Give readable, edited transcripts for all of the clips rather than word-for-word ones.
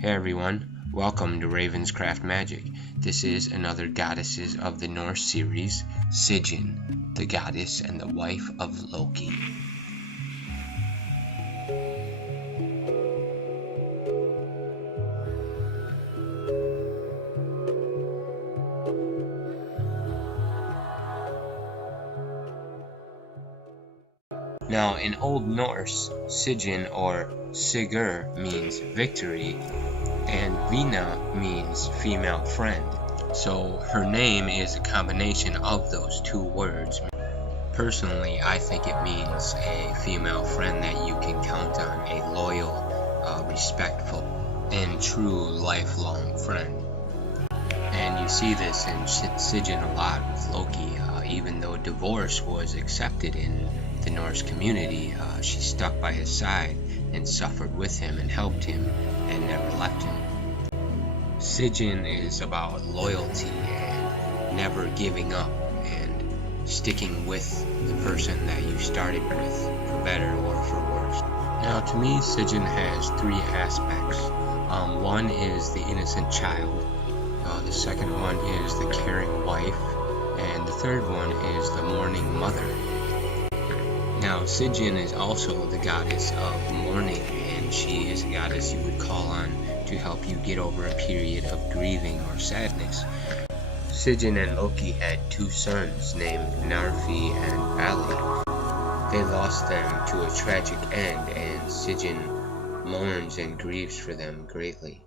Hey everyone, welcome to Ravenscraft Magic. This is another Goddesses of the Norse series, Sigyn, the goddess and the wife of Loki. Now, in Old Norse, Sigyn or Sigr means victory, and Vina means female friend. So her name is a combination of those two words. Personally, I think it means a female friend that you can count on, a loyal, respectful, and true lifelong friend. And you see this in Sigyn a lot with Loki. Even though divorce was accepted in the Norse community, she stuck by his side and suffered with him and helped him and never left him. Sigyn is about loyalty and never giving up and sticking with the person that you started with, for better or for worse. Now, to me, Sigyn has three aspects. One is the innocent child, the second one is the caring wife, and the third one is the mourning mother. Now, Sigyn is also the goddess of mourning, and she is a goddess you would call on to help you get over a period of grieving or sadness. Sigyn and Loki had two sons named Narfi and Bali. They lost them to a tragic end, and Sigyn mourns and grieves for them greatly.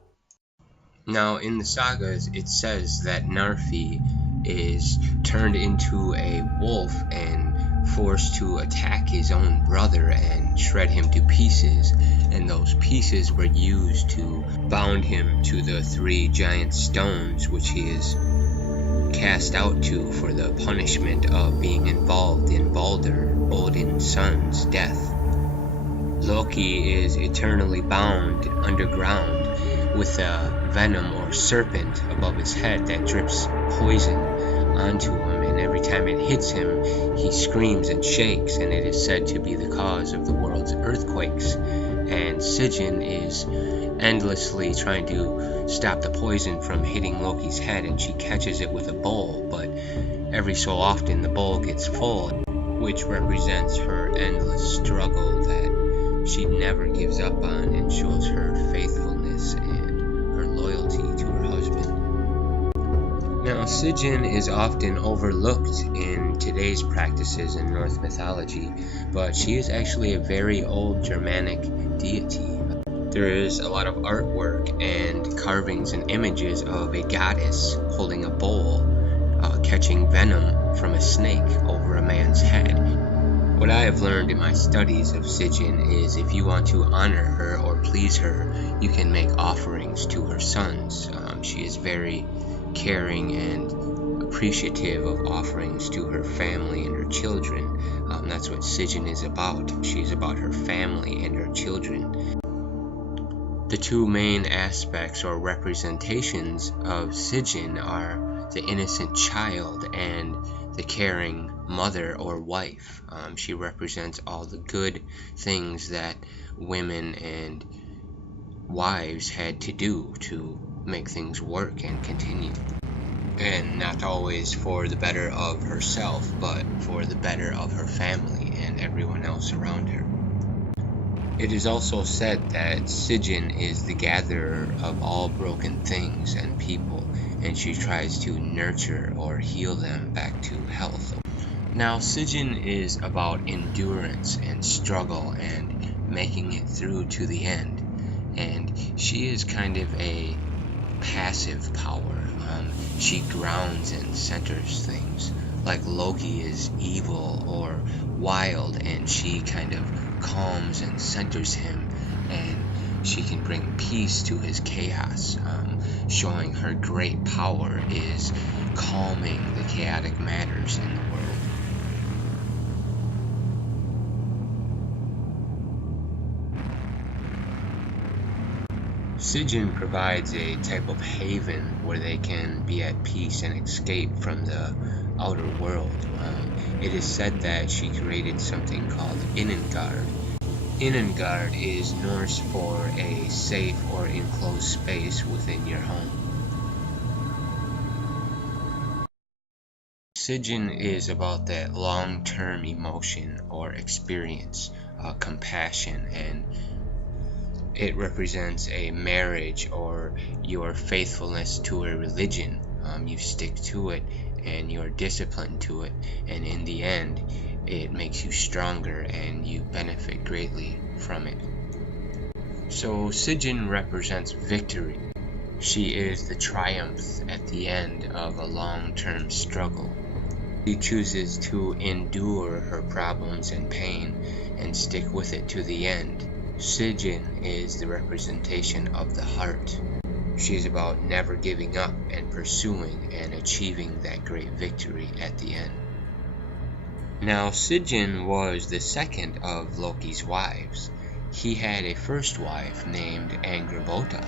Now, in the sagas, it says that Narfi is turned into a wolf and forced to attack his own brother and shred him to pieces, and those pieces were used to bound him to the three giant stones which he is cast out to for the punishment of being involved in Balder, Odin's son's death. Loki is eternally bound underground with a venom or serpent above his head that drips poison onto him, and every time it hits him, he screams and shakes, and it is said to be the cause of the world's earthquakes. And Sigyn is endlessly trying to stop the poison from hitting Loki's head, and she catches it with a bowl, but every so often the bowl gets full, which represents her endless struggle that she never gives up on and shows her faithfulness and her loyalty to her husband. Now, Sigyn is often overlooked in today's practices in Norse mythology, but she is actually a very old Germanic deity. There is a lot of artwork and carvings and images of a goddess holding a bowl, catching venom from a snake over a man's head. What I have learned in my studies of Sigyn is if you want to honor her or please her, you can make offerings to her sons. She is very caring and appreciative of offerings to her family and her children. That's what Sigyn is about. She's about her family and her children. The two main aspects or representations of Sigyn are the innocent child and the caring mother or wife. She represents all the good things that women and wives had to do to make things work and continue. And not always for the better of herself, but for the better of her family and everyone else around her. It is also said that Sigyn is the gatherer of all broken things and people, and she tries to nurture or heal them back to health. Now, Sigyn is about endurance and struggle and making it through to the end, and she is kind of a passive power. She grounds and centers things, like Loki is evil or wild, and she kind of calms and centers him, and she can bring peace to his chaos, showing her great power is calming the chaotic matters in the world. Sigyn provides a type of haven where they can be at peace and escape from the outer world. It is said that she created something called Innengard, Innengard is Norse for a safe or enclosed space within your home. Sigyn is about that long-term emotion or experience, compassion, and it represents a marriage or your faithfulness to a religion. You stick to it and you're disciplined to it, and in the end it makes you stronger and you benefit greatly from it. So Sigyn represents victory. She is the triumph at the end of a long-term struggle. She chooses to endure her problems and pain and stick with it to the end. Sigyn is the representation of the heart. She is about never giving up and pursuing and achieving that great victory at the end. Now, Sigyn was the second of Loki's wives. He had a first wife named Angrboda.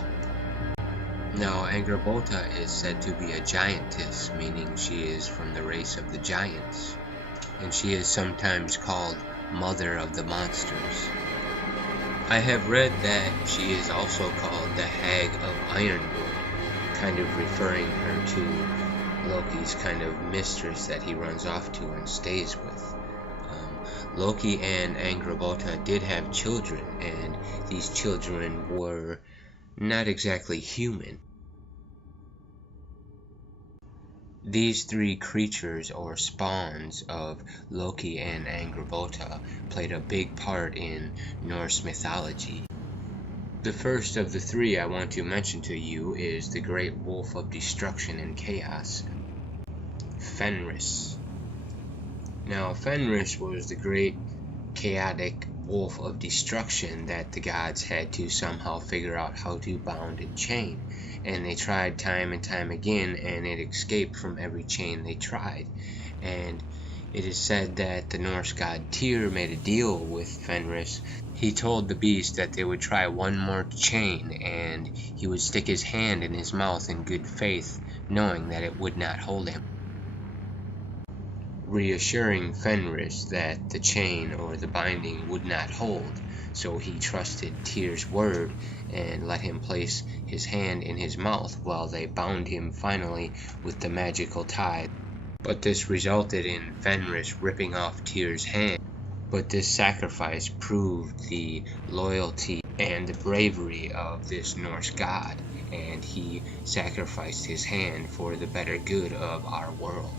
Now, Angrboda is said to be a giantess, meaning she is from the race of the giants, and she is sometimes called Mother of the Monsters. I have read that she is also called the Hag of Ironwood, kind of referring her to Loki's kind of mistress that he runs off to and stays with. Loki and Angrboda did have children, and these children were not exactly human. These three creatures or spawns of Loki and Angrboda played a big part in Norse mythology. The first of the three I want to mention to you is the great wolf of destruction and chaos, Fenris. Now, Fenris was the great chaotic wolf of destruction that the gods had to somehow figure out how to bound and chain, and they tried time and time again, and it escaped from every chain they tried. And it is said that the Norse god Tyr made a deal with Fenris. He told the beast that they would try one more chain, and he would stick his hand in his mouth in good faith, knowing that it would not hold him, reassuring Fenris that the chain or the binding would not hold. So he trusted Tyr's word and let him place his hand in his mouth while they bound him finally with the magical tie. But this resulted in Fenris ripping off Tyr's hand. But this sacrifice proved the loyalty and the bravery of this Norse god, and he sacrificed his hand for the better good of our world.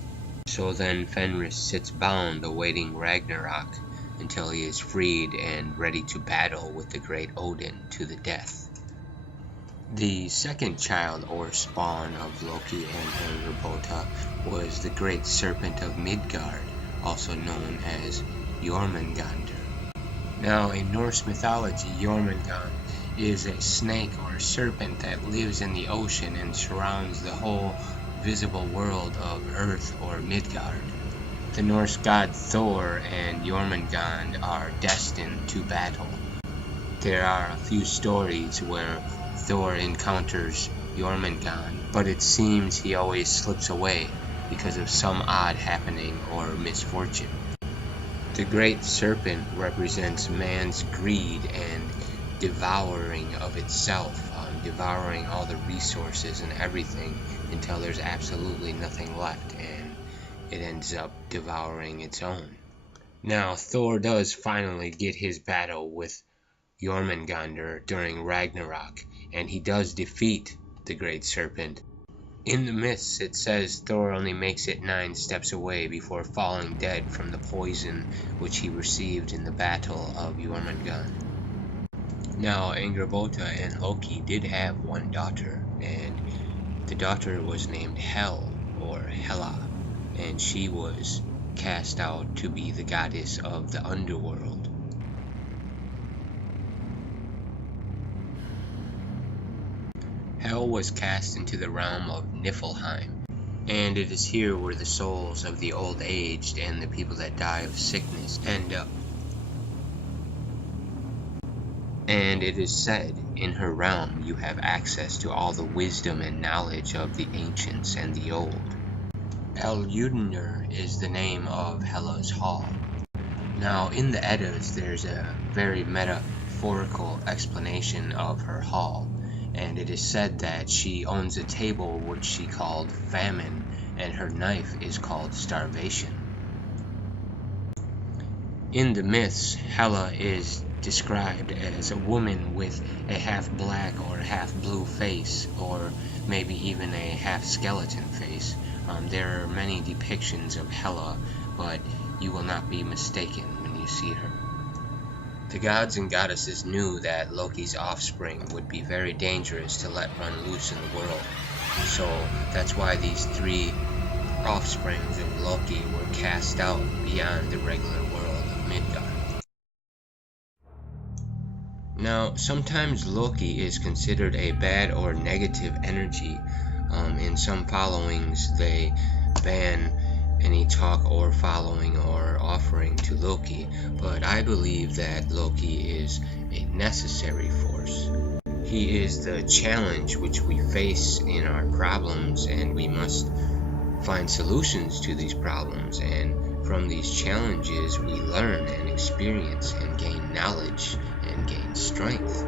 So then Fenris sits bound awaiting Ragnarok until he is freed and ready to battle with the great Odin to the death. The second child or spawn of Loki and Angrboda was the great serpent of Midgard, also known as Jormungandr. Now, in Norse mythology, Jormungandr is a snake or serpent that lives in the ocean and surrounds the whole visible world of Earth or Midgard. The Norse god Thor and Jormungandr are destined to battle. There are a few stories where Thor encounters Jormungandr, but it seems he always slips away because of some odd happening or misfortune. The great serpent represents man's greed and devouring of itself, devouring all the resources and everything until there's absolutely nothing left, and it ends up devouring its own. Now, Thor does finally get his battle with Jormungandr during Ragnarok, and he does defeat the great serpent. In the myths, it says Thor only makes it 9 steps away before falling dead from the poison which he received in the battle of Jormungandr. Now, Angrboda and Loki did have one daughter, and the daughter was named Hel, or Hela, and she was cast out to be the goddess of the underworld. Hel was cast into the realm of Niflheim, and it is here where the souls of the old-aged and the people that die of sickness end up. And it is said, in her realm you have access to all the wisdom and knowledge of the ancients and the old. Eljudnir is the name of Hela's hall. Now, in the Eddas, there's a very metaphorical explanation of her hall, and it is said that she owns a table which she called famine, and her knife is called starvation. In the myths, Hela is described as a woman with a half black or half blue face, or maybe even a half skeleton face. There are many depictions of Hela, but you will not be mistaken when you see her. The gods and goddesses knew that Loki's offspring would be very dangerous to let run loose in the world, so that's why these three offsprings of Loki were cast out beyond the regular world of Midgard. Now, sometimes Loki is considered a bad or negative energy. In some followings, they ban any talk or following or offering to Loki, but I believe that Loki is a necessary force. He is the challenge which we face in our problems, and we must find solutions to these problems, and from these challenges we learn and experience and gain knowledge and gain strength.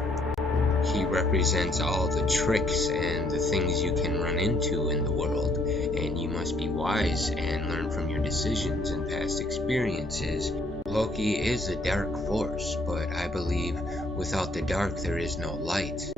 He represents all the tricks and the things you can run into in the world, and you must be wise and learn from your decisions and past experiences. Loki is a dark force, but I believe without the dark there is no light.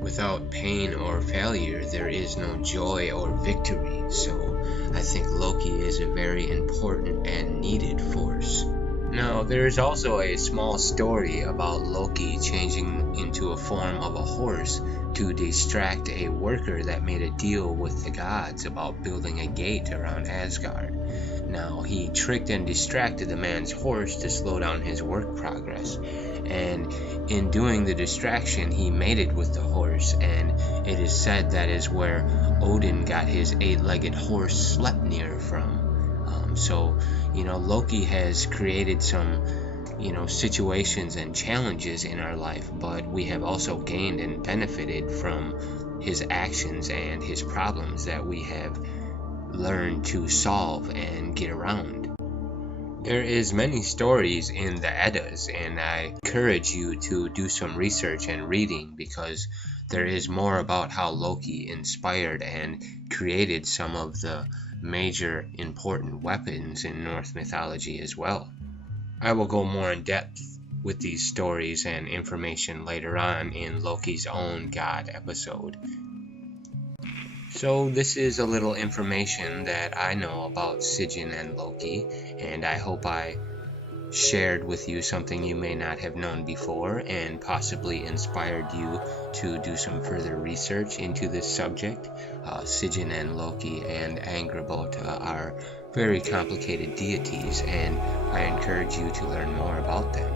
Without pain or failure there is no joy or victory, so I think Loki is a very important and needed force. Now, there is also a small story about Loki changing into a form of a horse to distract a worker that made a deal with the gods about building a gate around Asgard. Now, he tricked and distracted the man's horse to slow down his work progress, and in doing the distraction he mated with the horse, and it is said that is where Odin got his 8-legged horse Sleipnir from. So, Loki has created some, situations and challenges in our life, but we have also gained and benefited from his actions and his problems that we have learned to solve and get around. There is many stories in the Eddas, and I encourage you to do some research and reading, because there is more about how Loki inspired and created some of the major important weapons in Norse mythology as well. I will go more in depth with these stories and information later on in Loki's own God episode. So this is a little information that I know about Sigyn and Loki, and I hope I shared with you something you may not have known before, and possibly inspired you to do some further research into this subject. Sigyn and Loki and Angrboda are very complicated deities, and I encourage you to learn more about them.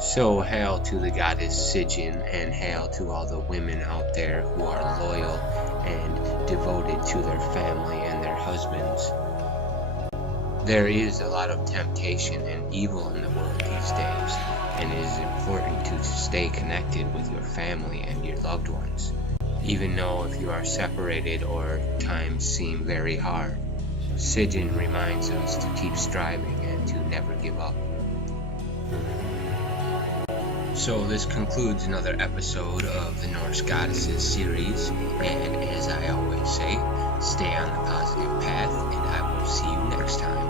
So hail to the goddess Sigyn, and hail to all the women out there who are loyal and devoted to their family and their husbands. There is a lot of temptation and evil in the world these days, and it is important to stay connected with your family and your loved ones, even though if you are separated or times seem very hard. Sigyn reminds us to keep striving and to never give up. So this concludes another episode of the Norse Goddesses series, and as I always say, stay on the positive path, and I will see you next time.